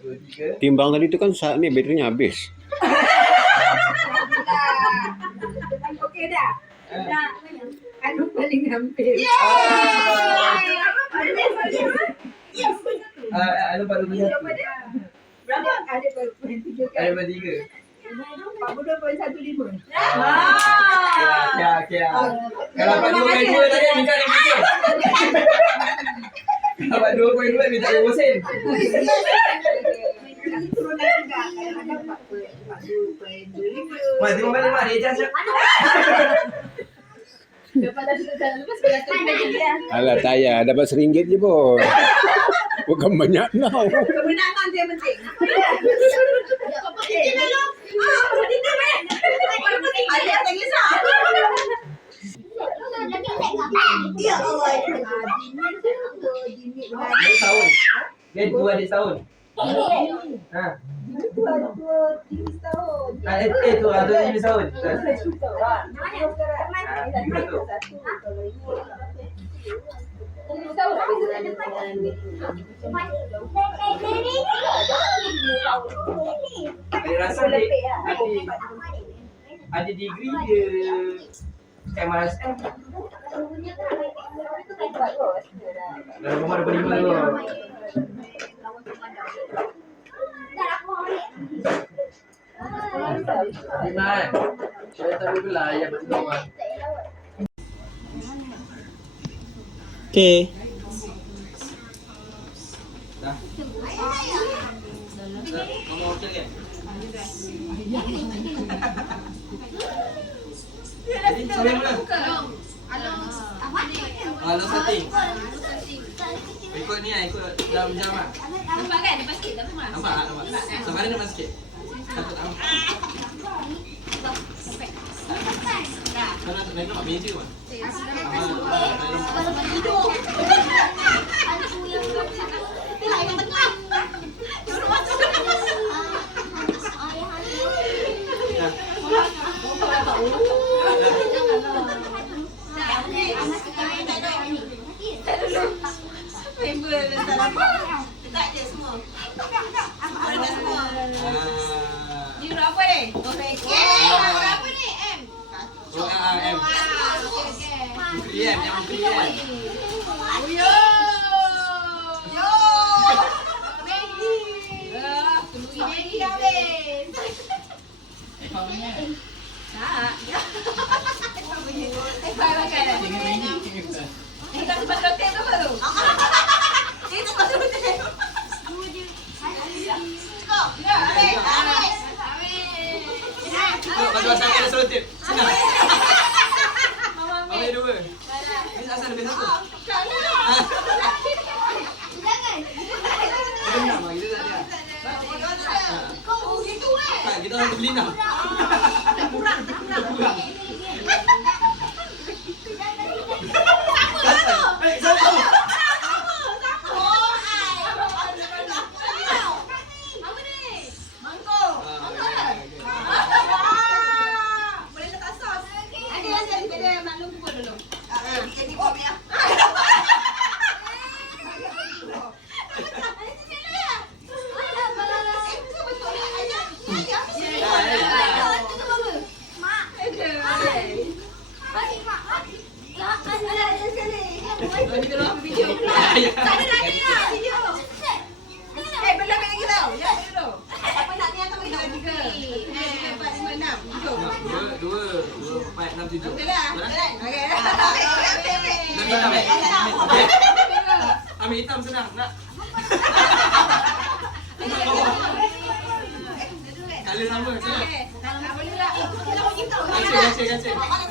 tiga. Timbang tadi tu kan saat ni baterinya habis. Okey dah. Dah. Anu paling hampir. Ah, ah, ada baru punya satu. Berapa? Ada baru poin tujuh Ada kan? baru tiga. Empat puluh poin satu lima. Ya, ya. Kalau dapat dua poin dua tadi minta lima sen. Kalau dapat dua poin dua minta lima sen. Nanti turun lagi tak? Kalau ada empat poin, empat dua poin dua lima. Mak, terima kasih mak. Dia just Lepas dah kita jalan lepas kita tu lagi dia. Alah tayar dapat seringgit je pun. Bukan banyak tau. Kemenangan dia penting. Tak kisah. Ya Allah. Dia tahun. Dia dua ada tahun. Ha. Itu ada dua tiga tahun. Ah, eh, eh tu ada lima tahun. Dia rasa dia ada ada degree dia MRSM. Dalam rumah ada berlima tu. Iman. Saya tak boleh belah ayam kat rumah. Okay. Dah. Dah, Kamu okey kan? Jadi sampai mana? Lu setting. Ikut ni ikut dalam jam ah. Nampak kan? Lepas sikit tak pernah. Nampak tak? Nampak. Sekarang ni nampak sikit. Satu tak nampak. Tayo ka, baby. Di berapa deh? Korek. Kau nak naik nampak meja kan? Ah. Ni apa ni? Oh, ah, M. Klien, yang klien. Tengok baju asal kena selotip. Senang. Ambil dua. Ini asal lebih satu. Kita enam lah, kita tak ada. Tak, kita orang beli enam. Kurang. Eh, satu. Ah, okey, okey. Dua, dua, dua, empat, enam, tujuh. Betul lah. Nak hitam eh? Okey. Ambil hitam senang. Nak. Color sama. senang. Kacil, kacil, kacil. Kau eh,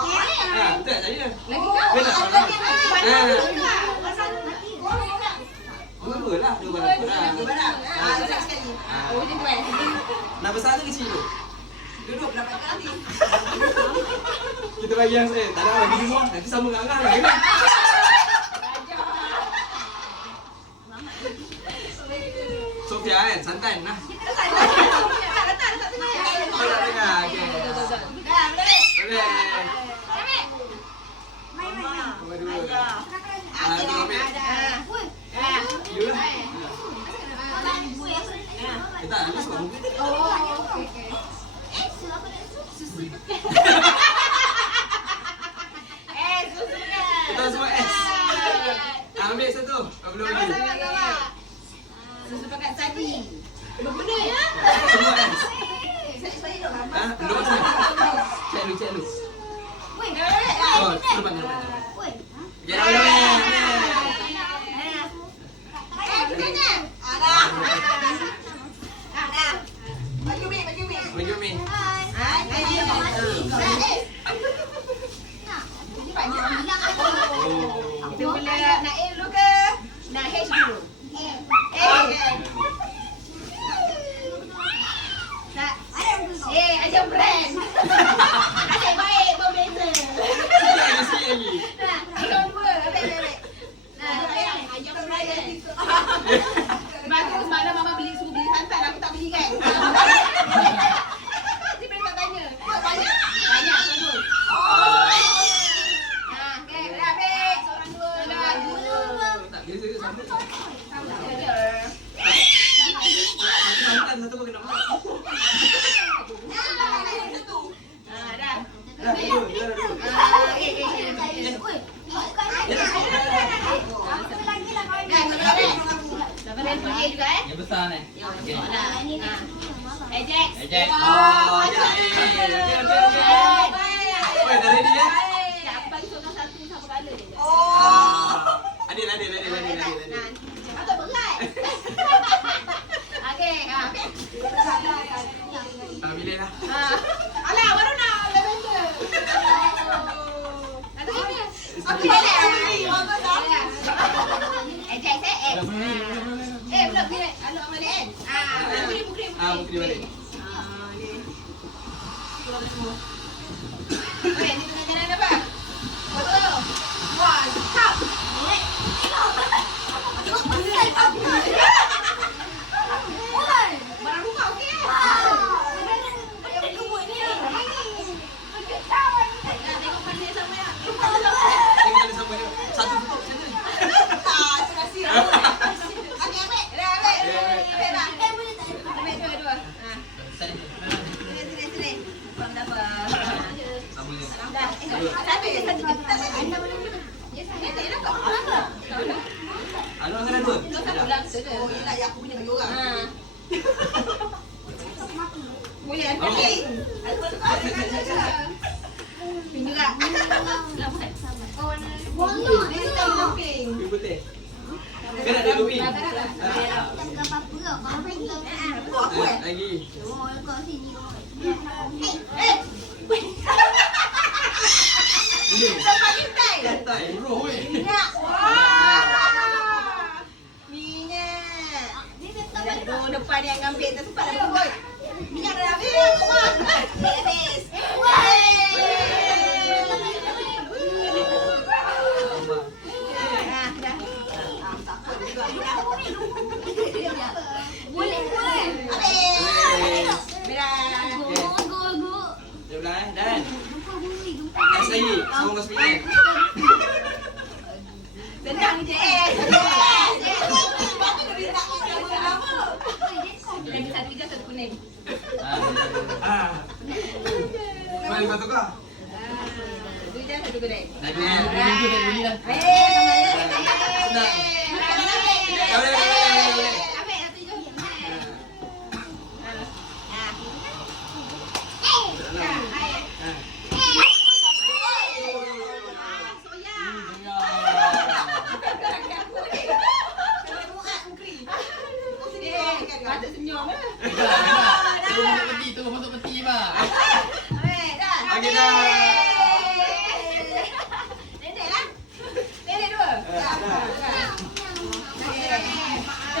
betul tak tadi dah? Lagi kau? Betul tak? Ha. Dua-dua lah, dua barang. Ha. Ha. Nak besar ke kecil tu? Duduk dapat kali. Kita bagi yang eh, tak ada bagi semua. Nanti sama dengan Angah lagi. kan? Sofia kan, santan nah. Oh, tak dengar. Okey. Boleh. Nombor dua. Ah, ambil. You. Eh, tak, nanti sebab muka. Kita semua S. Ambil satu. Belum lagi. Susu pakat tadi. Semua S. Duduk kat sana. Cek dulu, cek dulu. Oh. Baju nak A dulu ke? Nak H dulu? A. Tak. A macam brand. Nasib baik berbeza. Sikit lagi, sikit lagi. Nah, ayam dua. Ambil, ambil, ambil. Nah, ayam, ayam brand. Bagus, malam mama beli suruh beli santan. Aku tak beli kan? Dia boleh tak tanya. Banyak? Banyak, bagus. Nah, okay, dah ambil. Seorang dua. Dah, dua. Tak biasa ke sama? Sama je. Nanti santan satu pun kena marah. Ah, dah. Dah, dulu, dia dah dulu. Ah, eh, eh, eh. Dah, satu lagi. Dapat handphone A juga eh? Yang besar ni. Ya, tengok dah. Ah. Ejek. Ejek. Oh, ya, eh. Okey, okey, okey. Weh, dah ready ya? Ya, aku bagi seorang satu sama kala je. Ah. Adil, adil, adil, adil, adil, adil. Nah, Atau berat. Okey, ah, okey. Ah, pilih lah. Ah. Alah, baru nak lavender. Ada ini. Okey, boleh. Ejek saya eh. Eh, belum pilih. Anu amal kan? Ah, bukri bukri bukri. Ah, bukri balik. Ah, ni. Okey, eh. Lagi. Eh. Ini. Sampai kita. Tak, roh weh. Habis. Merah. Dia belah eh. Dan. S lagi. Sama kau sembilan. Senang je. Eh. Lagi satu hijau, satu kuning. Ah. Mana lima tukar? Dua hijau, satu kuning. Dah dua. Dah minggu dah beli dah. Eh,